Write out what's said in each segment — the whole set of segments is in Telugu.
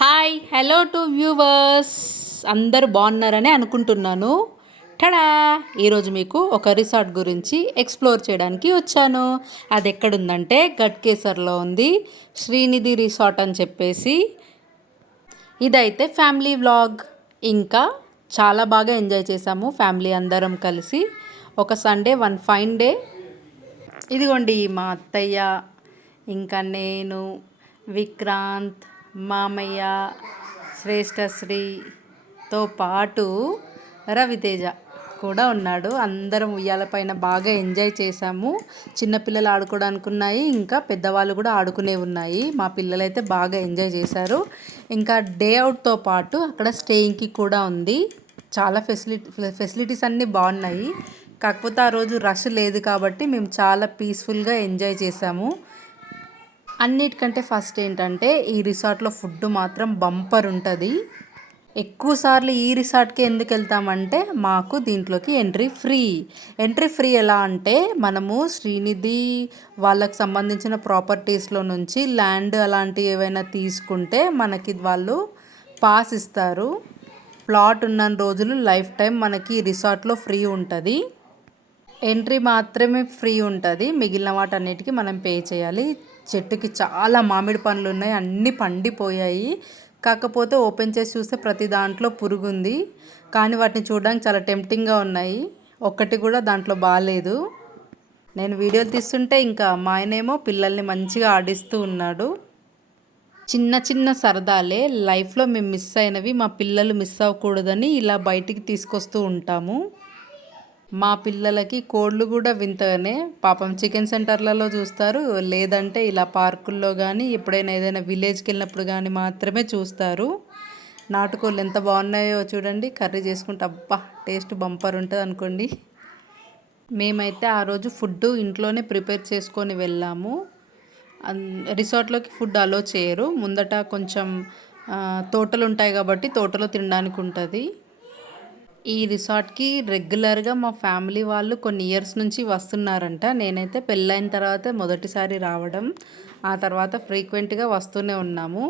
హాయ్ హలో టు వ్యూవర్స్, అందరూ బాగున్నారని అనుకుంటున్నాను. టడా, ఈరోజు మీకు ఒక రిసార్ట్ గురించి ఎక్స్ప్లోర్ చేయడానికి వచ్చాను. అది ఎక్కడుందంటే గట్కేసర్లో ఉంది, శ్రీనిధి రిసార్ట్ అని చెప్పేసి. ఇదైతే ఫ్యామిలీ వ్లాగ్. ఇంకా చాలా బాగా ఎంజాయ్ చేసాము ఫ్యామిలీ అందరం కలిసి. ఒక సండే వన్ ఫైన్ డే. ఇదిగోండి మా అత్తయ్య, ఇంకా నేను, విక్రాంత్, మామయ్య, శ్రేష్టశ్రీతో పాటు రవితేజ కూడా ఉన్నాడు. అందరం ఉయ్యాలపైన బాగా ఎంజాయ్ చేసాము. చిన్నపిల్లలు ఆడుకోవడానికి ఉన్నాయి, ఇంకా పెద్దవాళ్ళు కూడా ఆడుకునే ఉన్నాయి. మా పిల్లలైతే బాగా ఎంజాయ్ చేశారు. ఇంకా డే అవుట్తో పాటు అక్కడ స్టేయింగ్కి కూడా ఉంది. చాలా ఫెసిలిటీస్ అన్నీ బాగున్నాయి. కాకపోతే ఆ రోజు రష్ లేదు కాబట్టి మేము చాలా పీస్ఫుల్గా ఎంజాయ్ చేసాము. అన్నిటికంటే ఫస్ట్ ఏంటంటే ఈ రిసార్ట్లో ఫుడ్ మాత్రం బంపర్ ఉంటుంది. ఎక్కువసార్లు ఈ రిసార్ట్కి ఎందుకు వెళ్తామంటే మాకు దీంట్లోకి ఎంట్రీ ఫ్రీ ఎలా అంటే మనము శ్రీనిధి వాళ్ళకి సంబంధించిన ప్రాపర్టీస్లో నుంచి ల్యాండ్ అలాంటివి ఏవైనా తీసుకుంటే మనకి వాళ్ళు పాస్ ఇస్తారు. ప్లాట్ ఉన్న రోజులు లైఫ్ టైం మనకి రిసార్ట్లో ఫ్రీ ఉంటుంది. ఎంట్రీ మాత్రమే ఫ్రీ ఉంటుంది, మిగిలిన వాటన్నిటికీ మనం పే చేయాలి. చెట్టుకి చాలా మామిడి పండ్లు ఉన్నాయి, అన్నీ పండిపోయాయి. కాకపోతే ఓపెన్ చేసి చూస్తే ప్రతి దాంట్లో పురుగుంది. కానీ వాటిని చూడడానికి చాలా టెంప్టింగ్గా ఉన్నాయి. ఒక్కటి కూడా దాంట్లో బాగాలేదు. నేను వీడియోలు తీస్తుంటే ఇంకా మా ఆయనేమో పిల్లల్ని మంచిగా ఆడిస్తూ ఉన్నాడు. చిన్న చిన్న సరదాలే లైఫ్లో మేము మిస్ అయినవి, మా పిల్లలు మిస్ అవ్వకూడదని ఇలా బయటికి తీసుకొస్తూ ఉంటాము. మా పిల్లలకి కోళ్ళు కూడా వింతగానే పాపం చికెన్ సెంటర్లలో చూస్తారు, లేదంటే ఇలా పార్కుల్లో కానీ ఎప్పుడైనా ఏదైనా విలేజ్కి వెళ్ళినప్పుడు కానీ మాత్రమే చూస్తారు. నాటుకోళ్ళు ఎంత బాగున్నాయో చూడండి, కర్రీ చేసుకుంటే అబ్బా టేస్ట్ బంపర్ ఉంటుంది అనుకోండి. మేమైతే ఆ రోజు ఫుడ్ ఇంట్లోనే ప్రిపేర్ చేసుకొని వెళ్ళాము. రిసార్ట్లోకి ఫుడ్ అలో చేయరు. ముందట కొంచెం తోటలు ఉంటాయి కాబట్టి తోటలో తినడానికి ఉంటుంది. ఈ రిసార్ట్కి రెగ్యులర్గా మా ఫ్యామిలీ వాళ్ళు కొన్ని ఇయర్స్ నుంచి వస్తున్నారంట. నేనైతే పెళ్ళైన తర్వాత మొదటిసారి రావడం, ఆ తర్వాత ఫ్రీక్వెంట్గా వస్తూనే ఉన్నాము.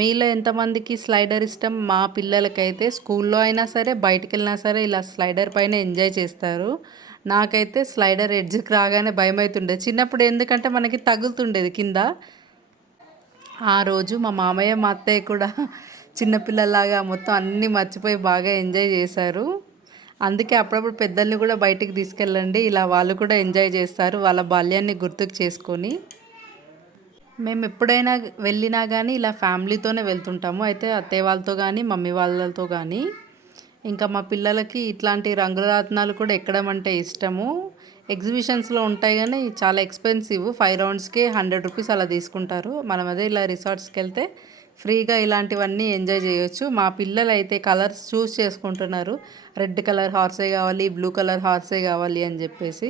మీలో ఎంతమందికి స్లైడర్ ఇష్టం? మా పిల్లలకైతే స్కూల్లో అయినా సరే బయటికి వెళ్ళినా సరే ఇలా స్లైడర్ పైన ఎంజాయ్ చేస్తారు. నాకైతే స్లైడర్ ఎడ్జ్కి రాగానే భయం అవుతుండేది చిన్నప్పుడు, ఎందుకంటే మనకి తగులుతుండేది కింద. ఆ రోజు మా మామయ్య మా అత్తయ్య కూడా చిన్నపిల్లలాగా మొత్తం అన్నీ మర్చిపోయి బాగా ఎంజాయ్ చేశారు. అందుకే అప్పుడప్పుడు పెద్దల్ని కూడా బయటికి తీసుకెళ్ళండి, ఇలా వాళ్ళు కూడా ఎంజాయ్ చేస్తారు వాళ్ళ బాల్యాన్ని గుర్తుకు చేసుకొని. మేము ఎప్పుడైనా వెళ్ళినా కానీ ఇలా ఫ్యామిలీతోనే వెళ్తుంటాము. అయితే అత్తయ్య వాళ్ళతో కానీ మమ్మీ వాళ్ళతో కానీ. ఇంకా మా పిల్లలకి ఇట్లాంటి రంగురత్నాలు కూడా ఎక్కడం అంటే ఇష్టము. ఎగ్జిబిషన్స్లో ఉంటాయి కానీ చాలా ఎక్స్పెన్సివ్, 5 రౌండ్స్కే 100 రూపీస్ అలా తీసుకుంటారు. మనం అదే ఇలా రిసార్ట్స్కి వెళ్తే ఫ్రీగా ఇలాంటివన్నీ ఎంజాయ్ చేయొచ్చు. మా పిల్లలు అయితే కలర్స్ చూస్ చేసుకుంటున్నారు, రెడ్ కలర్ హార్సే కావాలి, బ్లూ కలర్ హార్సే కావాలి అని చెప్పేసి.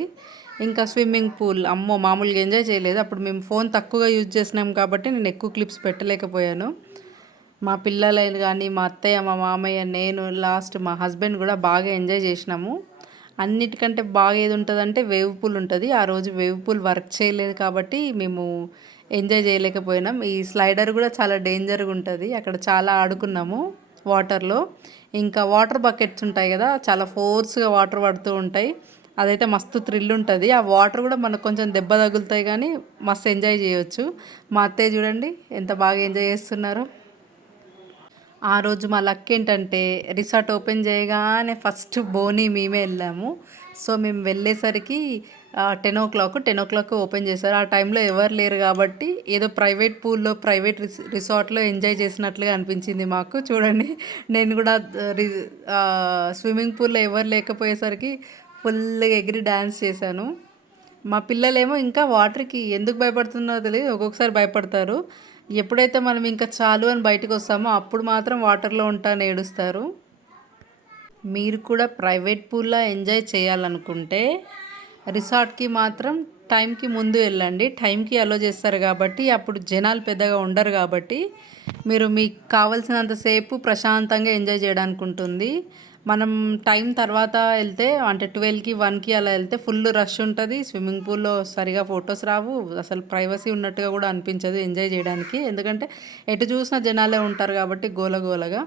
ఇంకా స్విమ్మింగ్ పూల్ అమ్మో మామూలుగా ఎంజాయ్ చేయలేదు. అప్పుడు మేము ఫోన్ తక్కువగా యూజ్ చేసినాం కాబట్టి నేను ఎక్కువ క్లిప్స్ పెట్టలేకపోయాను. మా పిల్లలు కానీ మా అత్తయ్య, మా మామయ్య, నేను, లాస్ట్ మా హస్బెండ్ కూడా బాగా ఎంజాయ్ చేసినాము. అన్నిటికంటే బాగా ఏది ఉంటుందంటే వేవ్ పూల్ ఉంటుంది. ఆ రోజు వేవ్ పూల్ వర్క్ చేయలేదు కాబట్టి మేము ఎంజాయ్ చేయలేకపోయినాం. ఈ స్లైడర్ కూడా చాలా డేంజర్గా ఉంటుంది, అక్కడ చాలా ఆడుకున్నాము వాటర్లో. ఇంకా వాటర్ బకెట్స్ ఉంటాయి కదా, చాలా ఫోర్స్గా వాటర్ పడుతూ ఉంటాయి, అదైతే మస్తు థ్రిల్ ఉంటుంది. ఆ వాటర్ కూడా మనకు కొంచెం దెబ్బ తగులుతాయి కానీ మస్తు ఎంజాయ్ చేయొచ్చు. మా అత్తయ్య చూడండి ఎంత బాగా ఎంజాయ్ చేస్తున్నారో. ఆ రోజు మా లక్ ఏంటంటే రిసార్ట్ ఓపెన్ చేయగానే ఫస్ట్ బోని మేమే వెళ్ళాము. సో మేము వెళ్ళేసరికి 10 o'clock ఓపెన్ చేశారు. ఆ టైంలో ఎవరు లేరు కాబట్టి ఏదో ప్రైవేట్ పూల్లో ప్రైవేట్ రిసార్ట్లో ఎంజాయ్ చేసినట్లుగా అనిపించింది మాకు. చూడండి, నేను కూడా స్విమ్మింగ్ పూల్లో ఎవరు లేకపోయేసరికి ఫుల్గా ఎగిరి డ్యాన్స్ చేశాను. మా పిల్లలేమో ఇంకా వాటర్కి ఎందుకు భయపడుతున్నారో తెలియదు, ఒక్కొక్కసారి భయపడతారు. ఎప్పుడైతే మనం ఇంకా చాలు అని బయటకు వస్తామో అప్పుడు మాత్రం వాటర్లో ఉంటాను ఏడుస్తారు. మీరు కూడా ప్రైవేట్ పూల్లో ఎంజాయ్ చేయాలనుకుంటే రిసార్ట్కి మాత్రం టైంకి ముందు వెళ్ళండి. టైంకి అలో చేస్తారు కాబట్టి అప్పుడు జనాలు పెద్దగా ఉండరు కాబట్టి మీరు మీకు కావాల్సినంతసేపు ప్రశాంతంగా ఎంజాయ్ చేయడానికి ఉంటుంది. మనం టైం తర్వాత వెళ్తే అంటే 12కి 1కి అలా వెళ్తే ఫుల్ రష్ ఉంటుంది. స్విమ్మింగ్ పూల్లో సరిగా ఫొటోస్ రావు, అసలు ప్రైవసీ ఉన్నట్టుగా కూడా అనిపించదు ఎంజాయ్ చేయడానికి. ఎందుకంటే ఎటు చూసినా జనాలే ఉంటారు కాబట్టి గోలగోలగా.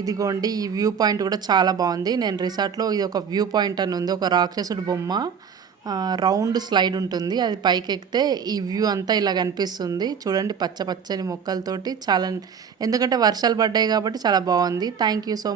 ఇదిగోండి ఈ వ్యూ పాయింట్ కూడా చాలా బాగుంది. నేను రిసార్ట్లో ఇది ఒక వ్యూ పాయింట్ అని ఉంది, ఒక రాక్షసుడి బొమ్మ, రౌండ్ స్లైడ్ ఉంటుంది, అది పైకి ఎక్కితే ఈ వ్యూ అంతా ఇలా కనిపిస్తుంది. చూడండి పచ్చ పచ్చని మొక్కలతోటి చాలా, ఎందుకంటే వర్షాలు పడ్డాయి కాబట్టి చాలా బాగుంది. Thank you so much.